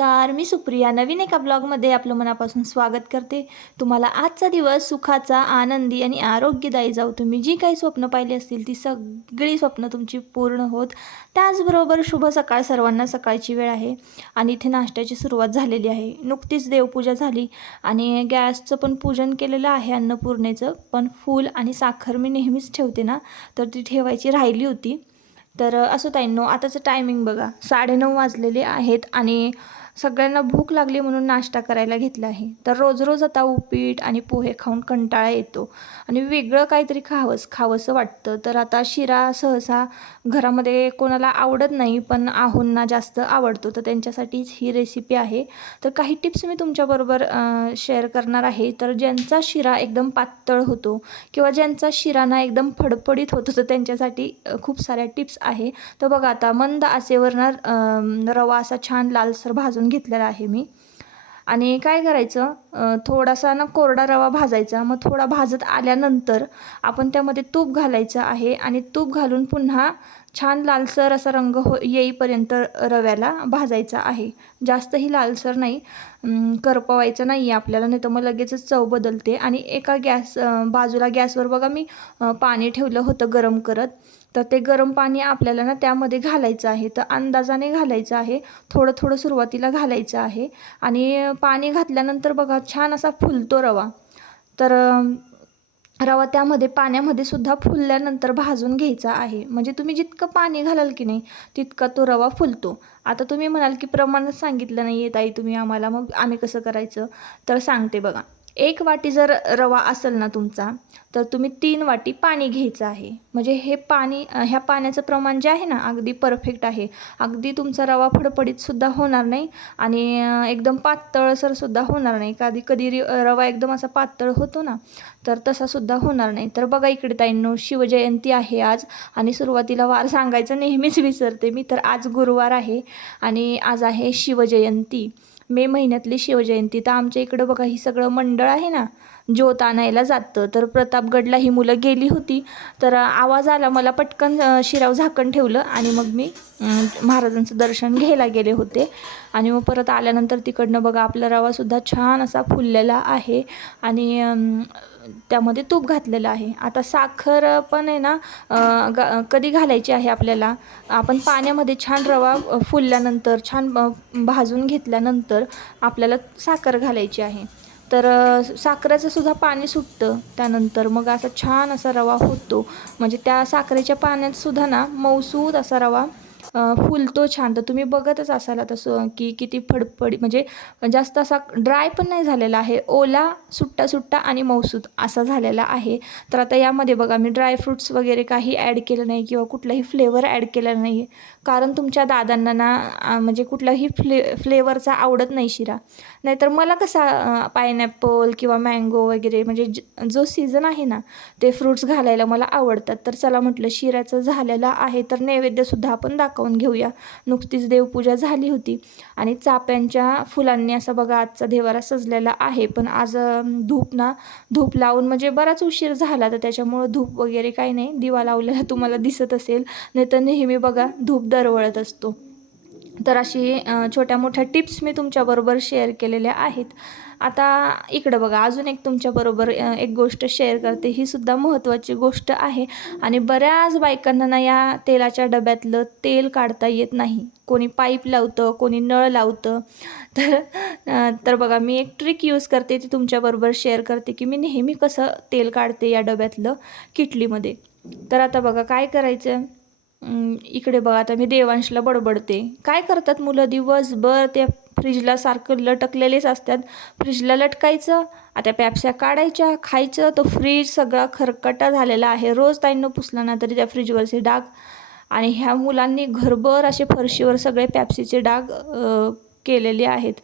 नमस्कार मी सुप्रिया. नवीन एका ब्लॉगमध्ये आपलं मनापासून स्वागत करते. तुम्हाला आजचा दिवस सुखाचा आनंदी आणि आरोग्यदायी जाऊ तुम्ही जी काही स्वप्न पाहिली असतील ती सगळी स्वप्न तुमची पूर्ण होत. त्याचबरोबर शुभ सकाळ सर्वांना सकाळची वेळ आहे आणि इथे नाश्त्याची सुरुवात झालेली आहे. नुकतीच देवपूजा झाली आणि गॅसचं पण पूजन केलेलं आहे अन्नपूर्णेचं. पण फूल आणि साखर मी नेहमीच ठेवते ना तर ती ठेवायची राहिली होती. तर असं ताईंनो आताचं टायमिंग बघा. साडेनऊ वाजलेले आहेत आणि सगळ्यांना भूक लागली म्हणून नाश्ता करायला घेतला आहे. तर रोज रोज आता उपीट आणि पोहे खाऊन कंटाळा येतो. आणि वेगळं काहीतरी खावंच खावंसं वाटतं. तर आता शिरा सहसा घरामध्ये कोणाला आवडत नाही पण आहोंना जास्त आवडतो. तर त्यांच्यासाठीच ही रेसिपी आहे. तर काही टिप्स मी तुमच्याबरोबर शेअर करणार आहे. तर ज्यांचा शिरा एकदम पातळ होतो किंवा ज्यांचा शिरा ना एकदम फडफडीत होतो तर त्यांच्यासाठी खूप साऱ्या टिप्स आहे. तर बघा आता मंद आचेवर ना रवा असा छान लालसर भाजून घेतलेला आहे मी. आणि काय करायचं थोडासा ना कोरडा रवा भाजायचा. मग थोडा भाजत आल्यानंतर आपण त्यामध्ये तूप घालायचं आहे. आणि तूप घालून पुन्हा छान लालसर असा रंग हो येईपर्यंत रव्याला भाजायचा आहे. जास्तही लालसर नाही करपवायचं नाही आहे आपल्याला नाही तर मग लगेचच चव बदलते. आणि एका गॅस बाजूला गॅसवर बघा मी पाणी ठेवलं होतं गरम करत. तर ते गरम पाणी आपल्याला ना त्यामध्ये घालायचं आहे. तर अंदाजाने घालायचं आहे. थोडं थोडं सुरुवातीला घालायचं आहे. आणि पाणी घातल्यानंतर बघा छान असा फुलतो रवा. तर रवा त्यामध्ये पाण्यामध्ये सुद्धा फुलल्यानंतर भाजून घ्यायचा आहे. म्हणजे तुम्ही जितकं पाणी घालाल की नाही तितका तो रवा फुलतो. आता तुम्ही म्हणाल की प्रमाणच सांगितलं नाही आहे ताई तुम्ही आम्हाला मग आम्ही कसं करायचं? तर सांगते बघा. एक वाटी जर रवा असेल ना तुमचा तर तुम्ही तीन वाटी पाणी घ्यायचं आहे. म्हणजे हे पाणी ह्या पाण्याचं प्रमाण जे आहे ना अगदी परफेक्ट आहे. अगदी तुमचा रवा फडफडीतसुद्धा होणार नाही आणि एकदम पातळसरसुद्धा होणार नाही. कधी कधी रवा एकदम असा पातळ होतो ना तर तसासुद्धा होणार नाही. तर बघा इकडे ताईंनो शिवजयंती आहे आज आणि सुरुवातीला वार सांगायचं नेहमीच विसरते मी तर आज गुरुवार आहे आणि आज आहे शिवजयंती. मे महिन्यातली शिवजयंती. तर आमच्या इकडं बघा ही सगळं मंडळ आहे ना ज्योत आणायला जातं. तर प्रतापगडला ही मुलं गेली होती. तर आवाज आला मला पटकन शिराव झाकण ठेवलं आणि मग मी महाराजांचं दर्शन घ्यायला गेले होते. आणि मग परत आल्यानंतर तिकडनं बघा आपला रवासुद्धा छान असा फुललेला आहे. आणि त्यामध्ये तूप घातलेलं आहे. आता साखर पण आहे ना ग कधी घालायची आहे आपल्याला? आपण पाण्यामध्ये छान रवा फुलल्यानंतर छान भाजून घेतल्यानंतर आपल्याला साखर घालायची आहे. तर साखरेचं सुद्धा पाणी सुटतं त्यानंतर. मग असा छान असा रवा होतो. म्हणजे त्या साखरेच्या पाण्यात सुद्धा ना मऊसूद असा रवा फुलतो छान. तर तुम्ही बघतच असाल तसं की किती फडफडी म्हणजे जास्त असा ड्राय पण नाही झालेला आहे. ओला सुट्टा सुट्टा आणि मौसूद असा झालेला आहे. तर आता यामध्ये बघा मी ड्रायफ्रुट्स वगैरे काही ॲड केलं नाही किंवा कुठलाही फ्लेवर ॲड केला नाही कारण तुमच्या दादांना ना म्हणजे कुठलाही फ्ले फ्लेवरचा आवडत नाही शिरा. नाहीतर मला कसा पायनॅपल किंवा मँगो वगैरे म्हणजे जो सीझन आहे ना ते फ्रूट्स घालायला मला आवडतात. तर चला म्हटलं शिऱ्याचं झालेलं आहे तर नैवेद्यसुद्धा आपण दाखवून घेऊया. नुकतीच देवपूजा झाली होती. आणि चाप्यांच्या फुलांनी असं बघा आजचा देवारा सजलेला आहे. पण आज धूप ना धूप लावून म्हणजे बराच उशीर झाला. तर त्याच्यामुळं धूप वगैरे काही नाही. दिवा लावलेला तुम्हाला दिसत असेल. नाही तर नेहमी बघा धूप दरवळत असतो. तर अशी छोट्या मोठ्या टिप्स मी तुमच्याबरोबर शेअर केलेल्या आहेत. आता इकडं बघा अजून एक तुमच्याबरोबर एक गोष्ट शेअर करते. ही सुद्धा महत्त्वाची गोष्ट आहे. आणि बऱ्याच बायकांना ना या तेलाच्या डब्यातलं तेल काढता येत नाही. कोणी पाईप लावतं कोणी नळ लावतं. तर तर बघा मी एक ट्रिक यूज करते ती तुमच्याबरोबर शेअर करते की मी नेहमी कसं तेल काढते या डब्यातलं किटलीमध्ये. तर आता बघा काय करायचं? इकडे बघा आता मी देवांशला बडबडते. काय करतात मुलं? दिवसभर त्या फ्रीजला सारखं लटकलेलेच असतात. फ्रीजला लटकायचं आता पॅप्स्या काढायच्या खायचं तो फ्रीज सगळा खरकटा झालेला आहे. रोज ताईंनं पुसला ना तरी त्या फ्रीजवरचे डाग. आणि ह्या मुलांनी घरभर असे फरशीवर सगळे पॅप्सीचे डाग केलेले आहेत.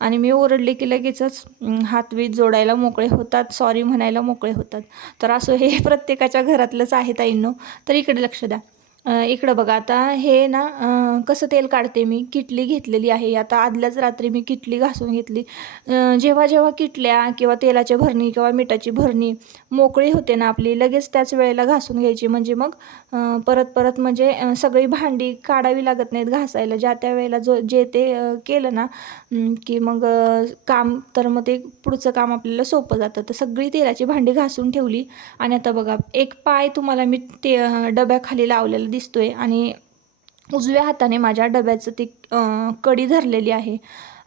आणि मी ओरडले की लगेचच अं, हातवीत जोडायला मोकळे होतात. सॉरी म्हणायला मोकळे होतात. तर असं हे प्रत्येकाच्या घरातलंच आहे ताईंनो. तर इकडे लक्ष द्या. इकडं बघा आता हे ना कसं तेल काढते मी? किटली घेतलेली आहे. आता आदल्याच रात्री मी किटली घासून घेतली. जेव्हा जेव्हा किटल्या किंवा तेलाची भरणी किंवा मिठाची भरणी मोकळी होते ना आपली लगेच त्याच वेळेला घासून घ्यायची. म्हणजे मग परत परत म्हणजे सगळी भांडी काढावी लागत नाहीत घासायला. ज्या त्या वेळेला जो जे ते केलं ना की मग काम तर मग ते पुढचं काम आपल्याला सोपं जातं. तर सगळी तेलाची भांडी घासून ठेवली. आणि आता बघा एक पाय तुम्हाला मी ते डब्याखाली लावलेला दिसतोय. आणि उजव्या हाताने माझ्या डब्याचं ती कडी धरलेली आहे.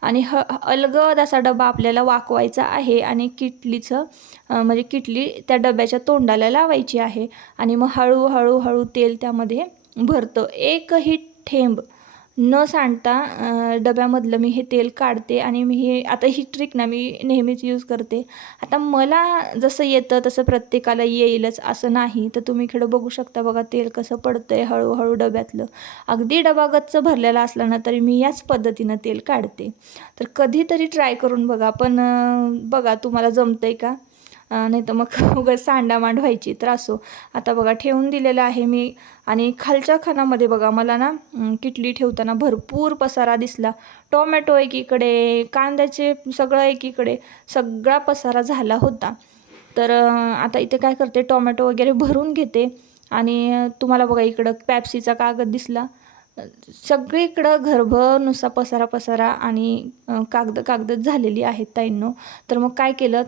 आणि ह अलगद असा डबा आपल्याला वाकवायचा आहे. आणि किटलीचं म्हणजे किटली त्या डब्याच्या तोंडाला लावायची आहे. आणि मग हळूहळू हळू तेल त्यामध्ये भरतं. एकही थेंब न सांडता डब्यामधलं मी हे तेल काढते आणि मी हे आता ही ट्रिक ना मी नेहमीच यूज करते. आता मला जसं येतं तसं प्रत्येकाला येईलच असं नाही. तर तुम्ही इकडं बघू शकता बघा तेल कसं पडतं आहे हळूहळू डब्यातलं. अगदी डबा गच्च भरलेला असला ना तरी मी याच पद्धतीनं तेल काढते. तर कधीतरी ट्राय करून बघा. पण बघा तुम्हाला जमतंय का? नाही तर मग उगाच सांडा व्हायची तर असो. आता बघा ठेवून दिलेलं आहे मी आणि खालच्या खानामध्ये बघा मला ना किटली ठेवताना भरपूर पसारा दिसला. टोमॅटो एकीकडे कांद्याचे सगळं एकीकडे सगळा पसारा झाला होता. तर आता इथे काय करते टोमॅटो वगैरे भरून घेते. आणि तुम्हाला बघा इकडं पॅप्सीचा कागद दिसला. सगळीकडं घरभर नुसता पसारा पसारा आणि कागद कागदच झालेली आहेत ताईंनो. तर मग काय केलं?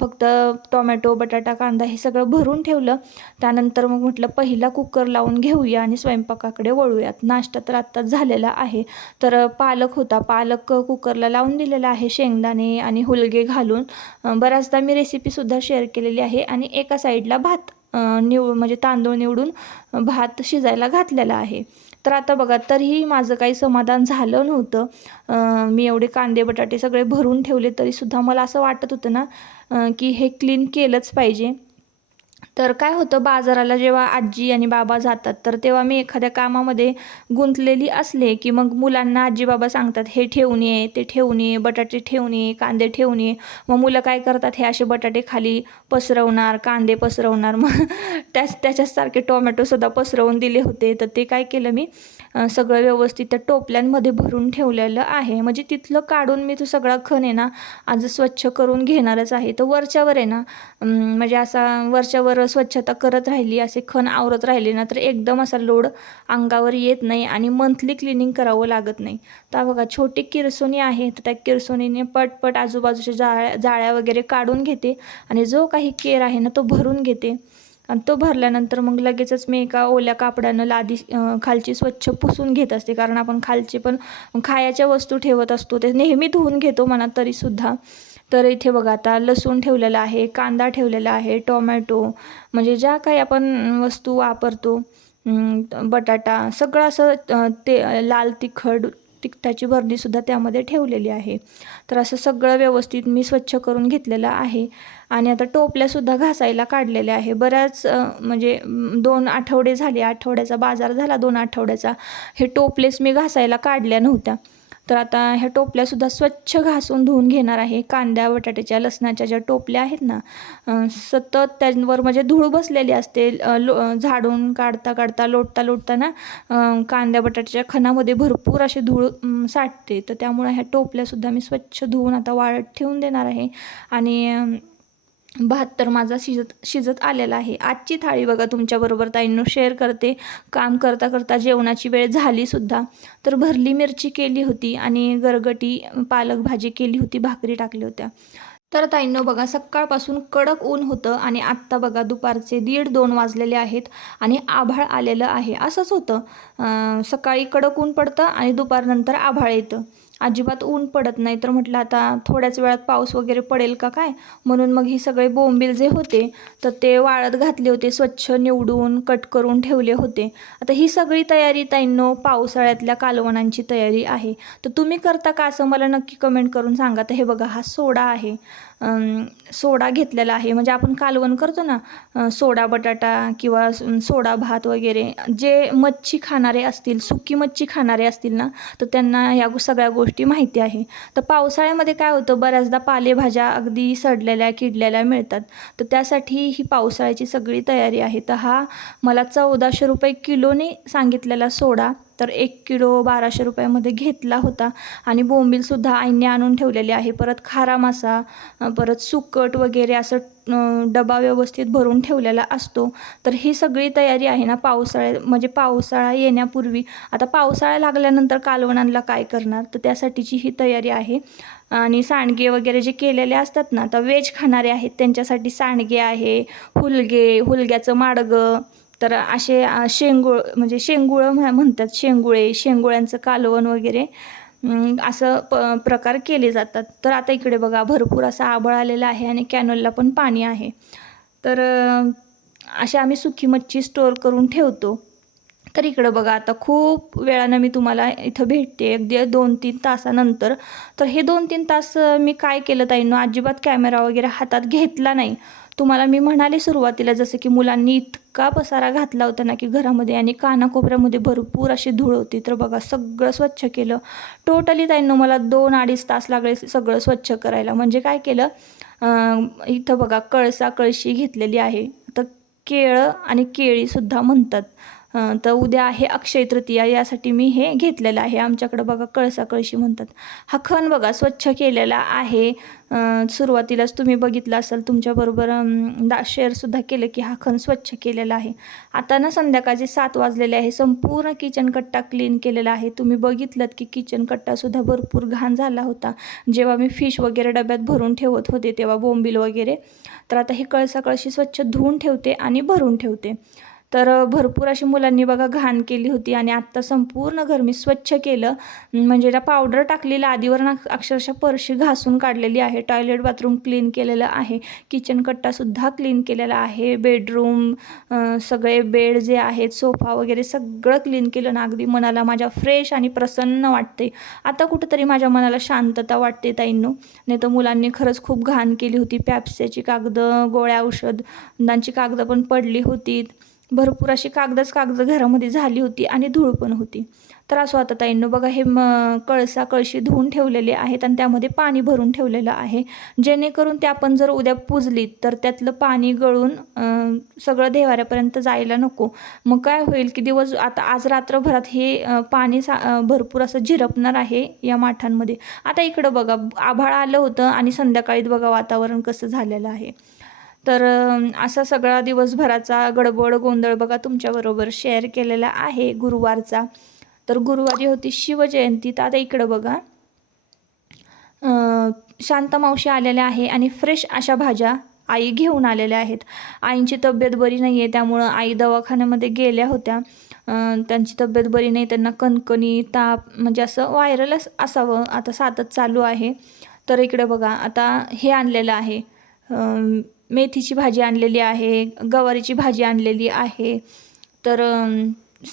फक्त टोमॅटो बटाटा कांदा हे सगळं भरून ठेवलं. त्यानंतर मग म्हटलं पहिला कुकर लावून घेऊया आणि स्वयंपाकाकडे वळूयात. नाश्ता तर आत्ताच झालेला आहे. तर पालक होता. पालक कुकरला लावून दिलेला आहे शेंगदाणे आणि हुलगे घालून. बऱ्याचदा मी रेसिपीसुद्धा शेअर केलेली आहे आणि एका साईडला भात निव म्हणजे तांदूळ निवडून भात शिजायला घातलेला आहे. तर आता बघा तरीही माझं काही समाधान झालं नव्हतं. मी एवढे कांदे बटाटे सगळे भरून ठेवले तरीसुद्धा मला असं वाटत होतं ना की हे क्लीन केलंच पाहिजे. तर काय होतं बाजाराला जेव्हा आजी आणि बाबा जातात तर तेव्हा मी एखाद्या कामामध्ये गुंतलेली असले की मग मुलांना आजी बाबा सांगतात हे ठेवून ये ते ठेवून ये बटाटे ठेवून ये कांदे ठेवून ये. मग मुलं काय करतात हे असे बटाटे खाली पसरवणार कांदे पसरवणार. मग त्याच त्याच्यासारखे टोमॅटोसुद्धा पसरवून दिले होते. तर ते काय केलं मी सगळं व्यवस्थित त्या टोपल्यांमध्ये भरून ठेवलेलं आहे. म्हणजे तिथलं काढून मी तो सगळा खण आहे ना आज स्वच्छ करून घेणारच आहे. तर वरच्यावर आहे ना म्हणजे असा वरच्यावर स्वच्छता करत राहिली असे खण आवरत राहिले ना तर एकदम असा लोड अंगावर येत नाही आणि मंथली क्लिनिंग करावं लागत नाही. तर बघा छोटी किरसोनी आहे तर त्या किरसोनीने पटपट आजूबाजूच्या जाळ्या जाळ्या वगैरे काढून घेते आणि जो काही केर आहे ना तो भरून घेते. आणि तो भरल्यानंतर मग लगेचच मी एका ओल्या कापडानं लादी खालची स्वच्छ पुसून घेत असते. कारण आपण खालचे पण खायच्या वस्तू ठेवत असतो ते नेहमी धुवून घेतो म्हणा तरीसुद्धा. तर इथे बघा आता लसूण ठेवलेला आहे कांदा ठेवलेला आहे टोमॅटो म्हणजे ज्या काही आपण वस्तू वापरतो बटाटा सगळं असं ते लाल तिखट तिखटाची भरणीसुद्धा त्यामध्ये ठेवलेली आहे. तर असं सगळं व्यवस्थित मी स्वच्छ करून घेतलेलं आहे आणि आता टोपल्यासुद्धा घासायला काढलेल्या आहे. बऱ्याच म्हणजे दोन आठवडे झाले आठवड्याचा बाजार झाला दोन आठवड्याचा. हे टोपलेस मी घासायला काढल्या नव्हत्या. तर आता ह्या टोपल्यासुद्धा स्वच्छ घासून धुवून घेणार आहे. कांद्या बटाट्याच्या लसणाच्या ज्या टोपल्या आहेत ना सतत त्यांवर म्हणजे धूळ बसलेली असते. लो झाडून काढता काढता लोटता लोटता ना कांद्या बटाट्याच्या खणामध्ये भरपूर अशी धूळ साठते. तर त्यामुळे ह्या टोपल्यासुद्धा मी स्वच्छ धुवून आता वाळत ठेवून देणार आहे. आणि भात तर माझा शिजत शिजत आलेला आहे. आजची थाळी बघा तुमच्याबरोबर ताईंनो शेअर करते. काम करता करता जेवणाची वेळ झालीसुद्धा तर भरली मिरची केली होती आणि गरगटी पालक भाजी केली होती भाकरी टाकली होत्या. तर ताईंनो बघा सकाळपासून कडक ऊन होतं आणि आत्ता बघा दुपारचे दीड दोन वाजलेले आहेत आणि आभाळ आलेलं आहे. असंच होतं. सकाळी कडक ऊन पडतं आणि दुपारनंतर आभाळ येतं. अजिबात ऊन पडत नाही. तर म्हटलं आता थोड्याच वेळात पाऊस वगैरे पडेल का काय? म्हणून मग ही सगळे बोंबील जे होते तर ते वाळत घातले होते स्वच्छ निवडून कट करून ठेवले होते. आता ही सगळी तयारी ताईंनो पावसाळ्यातल्या कालवणांची तयारी आहे. तर तुम्ही करता का असं मला नक्की कमेंट करून सांगा. तर हे बघा हा सोडा आहे. सोडा घेतलेला आहे. म्हणजे आपण कालवण करतो ना सोडा बटाटा किंवा सोडा भात वगैरे जे मच्छी खाणारे असतील सुकी मच्छी खाणारे असतील ना तर त्यांना ह्या सगळ्या गोष्टी माहिती आहे. तर पावसाळ्यामध्ये काय होतं बऱ्याचदा पालेभाज्या अगदी सडलेल्या किडलेल्या मिळतात. तर त्यासाठी ही पावसाळ्याची सगळी तयारी आहे. तर हा मला चौदाशे रुपये किलोने सांगितलेला सोडा तर एक किलो बाराशे रुपयामध्ये घेतला होता. आणि बोंबीलसुद्धा आईने आणून ठेवलेले आहे. परत खारा मासा परत सुकट वगैरे असं डबा व्यवस्थित भरून ठेवलेला असतो. तर ही सगळी तयारी आहे ना पावसाळ्या म्हणजे पावसाळा येण्यापूर्वी. आता पावसाळा लागल्यानंतर कालवणांना काय करणार? तर त्यासाठीची ही तयारी आहे. आणि सांडगे वगैरे जे केलेले असतात ना तर व्हेज खाणारे आहेत त्यांच्यासाठी सांडगे आहे हुलगे हुलग्याचं माडगं तर असे शेंगूळ शेंगुळ म्हणजे शेंगुळं म्ह- म्हणतात शेंगुळे शेंगुळ्यांचं कालवण वगैरे असं प प्रकार केले जातात. तर आता इकडे बघा भरपूर असा आबळ आलेला आहे आणि कॅनलला पण पाणी आहे. तर अशा आम्ही सुकी मच्छी स्टोअर करून ठेवतो. तर इकडं बघा आता खूप वेळानं मी तुम्हाला इथं भेटते. अगदी दोन तीन तासानंतर. तर हे दोन तीन तास मी काय केलं ताईनं अजिबात कॅमेरा वगैरे हातात घेतला नाही. तुम्हाला मी म्हणाले सुरुवातीला जसं की मुलांनी इतका पसारा घातला होता ना की घरामध्ये आणि कानाकोपऱ्यामध्ये भरपूर अशी धूळ होती. तर बघा सगळं स्वच्छ केलं. टोटली ताईंनो मला दोन अडीच तास लागले सगळं स्वच्छ करायला. म्हणजे काय केलं इथं बघा कळसा कळशी घेतलेली आहे. तर केळं आणि केळीसुद्धा म्हणतात. तर उद्या आहे अक्षय तृतीया यासाठी मी हे घेतलेलं आहे. आमच्याकडं बघा कळसा कळशी म्हणतात. हा खण बघा स्वच्छ केलेला आहे. सुरुवातीलाच तुम्ही बघितलं असेल तुमच्याबरोबर दा शेअरसुद्धा केलं की हा खण स्वच्छ केलेला आहे. आता ना संध्याकाळचे सात वाजलेले आहे. संपूर्ण किचन कट्टा क्लीन केलेला आहे. तुम्ही बघितलं की किचन कट्टासुद्धा भरपूर घाण झाला होता. जेव्हा मी फिश वगैरे डब्यात भरून ठेवत होते तेव्हा बोंबील वगैरे. तर आता हे कळसा कळशी स्वच्छ धुवून ठेवते आणि भरून ठेवते. तर भरपूर अशी मुलांनी बघा घाण केली होती आणि आत्ता संपूर्ण घर मी स्वच्छ केलं. म्हणजे त्या पावडर टाकलेलं आधीवर ना अक्षरशः परशी घासून काढलेली आहे. टॉयलेट बाथरूम क्लीन केलेलं आहे. किचन कट्टासुद्धा क्लीन केलेला आहे. बेडरूम सगळे बेड जे आहेत सोफा वगैरे सगळं क्लीन केलं ना अगदी मनाला माझ्या फ्रेश आणि प्रसन्न वाटते. आता कुठंतरी माझ्या मनाला शांतता वाटते ताईंनो. नाही तर मुलांनी खरंच खूप घाण केली होती. पॅप्स्याची कागदं गोळ्या औषधांची कागदं पण पडली होती भरपूर अशी कागदच कागद घरामध्ये झाली होती आणि धूळ पण होती. तर असं आता ताईंनो बघा हे म कळसा कळशी धुवून ठेवलेले आहेत आणि त्यामध्ये पाणी भरून ठेवलेलं आहे. जेणेकरून ते आपण जर उद्या पुजलीत तर त्यातलं पाणी गळून सगळं देवाऱ्यापर्यंत जायला नको. मग काय होईल की दिवस आता आज रात्रभरात हे पाणी सा भरपूर असं झिरपणार आहे या माठांमध्ये. आता इकडं बघा आभाळ आलं होतं आणि संध्याकाळीत बघा वातावरण कसं झालेलं आहे. तर असा सगळा दिवसभराचा गडबड गोंधळ बघा तुमच्याबरोबर शेअर केलेला आहे गुरुवारचा. तर गुरुवारी होती शिवजयंती तर आता इकडं बघा. शांत मावशी आलेल्या आहे आणि फ्रेश अशा भाज्या आई घेऊन आलेल्या आहेत. आईंची तब्येत बरी नाही आहे त्यामुळं आई दवाखान्यामध्ये गेल्या होत्या. त्यांची तब्येत बरी नाही त्यांना कणकणी ताप म्हणजे असं व्हायरल असावं. आता सातच चालू आहे. तर इकडे बघा आता हे आणलेलं आहे. मेथीची भाजी आणलेली आहे गवारीची भाजी आणलेली आहे. तर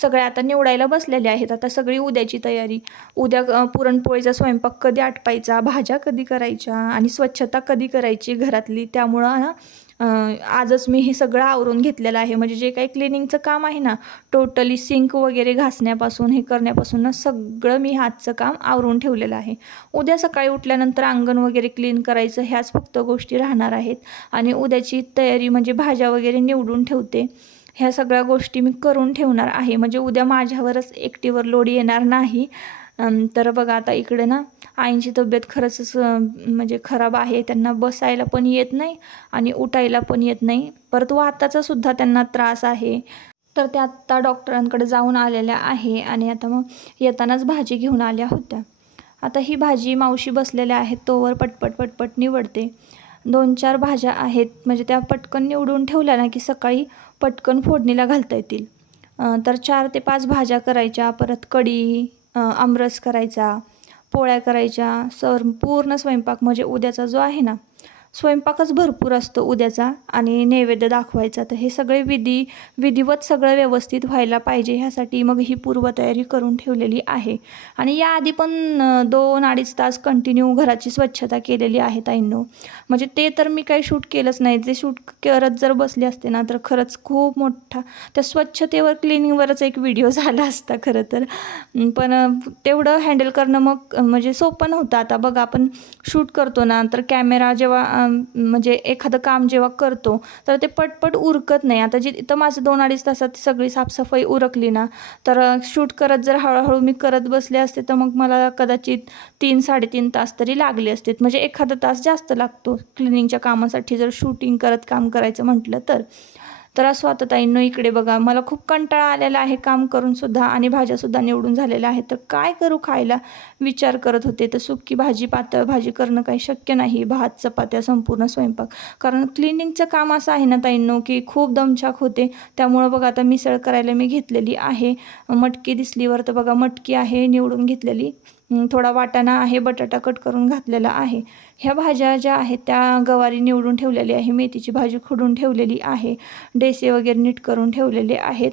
सगळ्या आता निवडायला बसलेल्या आहेत. आता सगळी उद्याची तयारी. उद्या पुरणपोळीचा स्वयंपाक कधी आटपायचा भाज्या कधी करायच्या आणि स्वच्छता कधी करायची घरातली? त्यामुळं आजच मी हे सगळं आवरून घेतलेलं आहे. म्हणजे जे काही क्लिनिंगचं काम आहे ना टोटली सिंक वगैरे घासण्यापासून हे करण्यापासून ना सगळं मी हातचं काम आवरून ठेवलेलं आहे. उद्या सकाळी उठल्यानंतर अंगण वगैरे क्लीन करायचं ह्याच फक्त गोष्टी राहणार आहेत. आणि उद्याची तयारी म्हणजे भाज्या वगैरे निवडून ठेवते. ह्या सगळ्या गोष्टी मी करून ठेवणार आहे. म्हणजे उद्या माझ्यावरच एकटीवर लोड येणार नाही. तर बघा आता इकडे ना आईंची तब्येत खरंच म्हणजे खराब आहे. त्यांना बसायला पण येत नाही आणि उठायला पण येत नाही. परत वाताचा सुद्धा त्यांना त्रास आहे. तर त्या आत्ता डॉक्टरांकडे जाऊन आलेल्या आहे आणि आता मग येतानाच भाजी घेऊन आल्या होत्या. आता ही भाजी मावशी बसलेल्या आहेत तोवर पटपट पटपट निवडते. दोन चार भाज्या आहेत म्हणजे त्या पटकन निवडून ठेवल्या ना की सकाळी पटकन फोडणीला घालता येतील. तर चार ते पाच भाज्या करायच्या परत कढी आमरस करायचा पोळ्या करायच्या संपूर्ण स्वयंपाक म्हणजे उद्याचा जो आहे ना स्वयंपाकच भरपूर असतो उद्याचा आणि नैवेद्य दाखवायचा. तर हे सगळे विधी विधिवत सगळं व्यवस्थित व्हायला पाहिजे ह्यासाठी मग ही पूर्वतयारी करून ठेवलेली आहे. आणि याआधी पण दोन अडीच तास कंटिन्यू घराची स्वच्छता केलेली आहे ताईंनो. म्हणजे ते तर मी काही शूट केलंच नाही. ते शूट करत जर बसले असते ना तर खरंच खूप मोठा त्या स्वच्छतेवर क्लिनिंगवरच एक व्हिडिओ झाला असता खरं तर. पण तेवढं हँडल करणं मग म्हणजे सोपं नव्हतं. आता बघा आपण शूट करतो ना तर कॅमेरा जेव्हा म्हणजे एखादं काम जेव्हा करतो तर ते पटपट उरकत नाही. आता जे इथं माझं दोन अडीच तासात सगळी साफसफाई उरकली ना तर शूट करत जर हळूहळू मी करत बसले असते तर मग मला कदाचित तीन साडेतीन तास तरी लागले असते. म्हणजे एखादा तास जास्त लागतो क्लिनिंगच्या कामासाठी जर शूटिंग करत काम करायचं म्हटलं तर. तर असं आता ताईंनो इकडे बघा. मला खूप कंटाळा आलेला आहे काम करूनसुद्धा आणि भाज्यासुद्धा निवडून झालेल्या आहेत. तर काय करू खायला? विचार करत होते. तर सुकी भाजी पातळ भाजी करणं काही शक्य नाही. भात चपात्या संपूर्ण स्वयंपाक. कारण क्लिनिंगचं काम असं आहे ना ताईंनो की खूप दमछाक होते. त्यामुळं बघा आता मिसळ करायला मी घेतलेली आहे. मटकी दिसलीवर तर बघा मटकी आहे निवडून घेतलेली. थोडा वाटाणा आहे बटाटा कट करून घातलेला आहे. ह्या भाज्या ज्या आहेत त्या गवारी निवडून ठेवलेली आहे मेथीची भाजी खुडून ठेवलेली आहे डेसे वगैरे नीट करून ठेवलेले आहेत.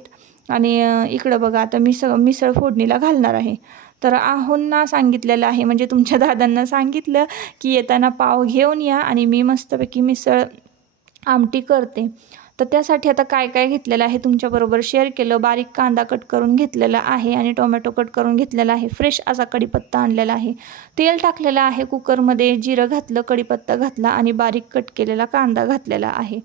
आणि इकडं बघा आता मिसळ मिसळ फोडणीला घालणार आहे. तर आहोंना सांगितलेलं आहे म्हणजे तुमच्या दादांना सांगितलं की येताना पाव घेऊन या आणि मी मस्तपैकी मिसळ आमटी करते. तर त्यासाठी आता काय काय घेतलेलं आहे तुमच्याबरोबर शेअर केलं बारीक कांदा कट करून घेतलेला आहे आणि टोमॅटो कट करून घेतलेला आहे फ्रेश असा कढीपत्ता आणलेला आहे. तेल टाकलेलं आहे कुकरमध्ये जिरं घातलं कढीपत्ता घातला आणि बारीक कट केलेला कांदा घातलेला आहे.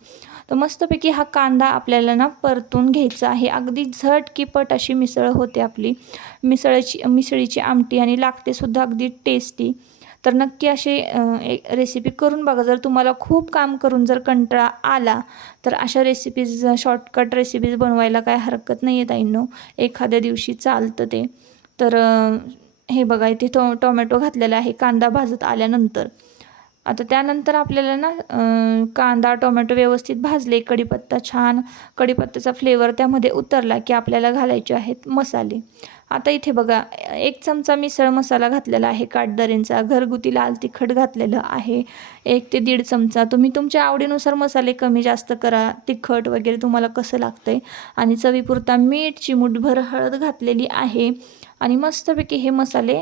तर मस्तपैकी हा कांदा आपल्याला ना परतून घ्यायचा आहे. अगदी झटकीपट अशी मिसळ होते आपली. मिसळची मिसळीची आमटी आणि लागते सुद्धा अगदी टेस्टी तर नक्की अशी एक रेसिपी करून बघा. जर तुम्हाला खूप काम करून जर कंटाळा आला तर अशा रेसिपीज शॉर्टकट रेसिपीज बनवायला काय हरकत नाही आहे ताईंनो. एखाद्या दिवशी चालतं ते. तर हे बघा इथे टो टोमॅटो घातलेला आहे. कांदा भाजत आल्यानंतर. आता त्यानंतर आपल्याला ना कांदा टोमॅटो व्यवस्थित भाजले कढीपत्ता छान कढीपत्त्याचा फ्लेवर त्यामध्ये उतरला की आपल्याला घालायचे आहेत मसाले. आता इथे बघा एक चमचा मिसळ मसाला घातलेला आहे काटदरेंचा घरगुती लाल तिखट घातलेलं आहे एक ते दीड चमचा. तुम्ही तुमच्या आवडीनुसार मसाले कमी जास्त करा तिखट वगैरे तुम्हाला कसं लागतंय. आणि चवीपुरता मीठ चिमूटभर हळद घातलेली आहे. आणि मस्तपैकी हे मसाले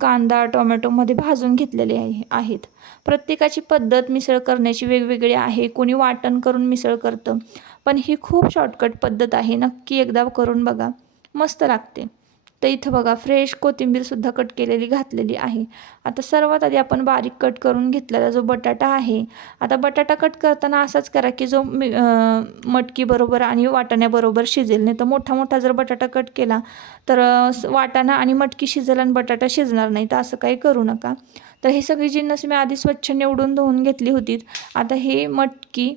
कांदा टोमॅटोमध्ये भाजून घेतलेले आहे आहेत. प्रत्येकाची पद्धत मिसळ करण्याची वेगवेगळी आहे. कोणी वाटण करून मिसळ करतं पण ही खूप शॉर्टकट पद्धत आहे. नक्की एकदा करून बघा. मस्त लागते. तर इथं बघा फ्रेश कोथिंबीरसुद्धा कट केलेली घातलेली आहे. आता सर्वात आधी आपण बारीक कट करून घेतलेला जो बटाटा आहे आता बटाटा कट करताना असाच करा की जो मी आणि वाटाण्याबरोबर शिजेल. नाही तर मोठा मोठा जर बटाटा कट केला तर वाटाणा आणि मटकी शिजेल आणि बटाटा शिजणार नाही. तर असं काही करू नका. तर हे सगळी जिन्नस मी आधी स्वच्छ निवडून धुवून घेतली होती. आता हे मटकी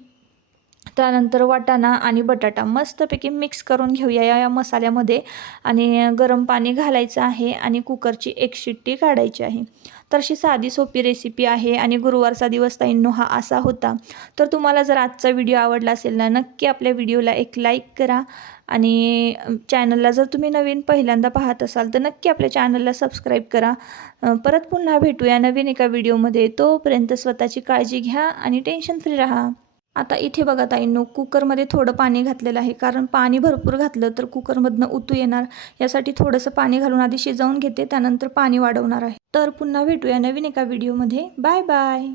त्यानंतर वाटाणा आणि बटाटा मस्तपैकी मिक्स करून घेऊया या या मसाल्यामध्ये. आणि गरम पाणी घालायचं आहे आणि कुकरची एक शिट्टी काढायची आहे. तर अशी साधी सोपी रेसिपी आहे आणि गुरुवारचा दिवस ताईंनो हा असा होता. तर तुम्हाला जर आजचा व्हिडिओ आवडला असेल ना नक्की आपल्या व्हिडिओला एक लाईक करा. आणि चॅनलला जर तुम्ही नवीन पहिल्यांदा पाहत असाल तर नक्की आपल्या चॅनलला सबस्क्राईब करा. परत पुन्हा भेटूया नवीन एका व्हिडिओमध्ये तोपर्यंत स्वतःची काळजी घ्या आणि टेन्शन फ्री राहा. आता इथे बघा ताईंनो कुकरमध्ये थोडं पाणी घातलेलं आहे. कारण पाणी भरपूर घातलं तर कुकरमधनं उतू येणार. यासाठी थोडंसं पाणी घालून आधी शिजवून घेते त्यानंतर पाणी वाढवणार आहे. तर पुन्हा भेटूया नवीन एका व्हिडिओमध्ये. Bye bye.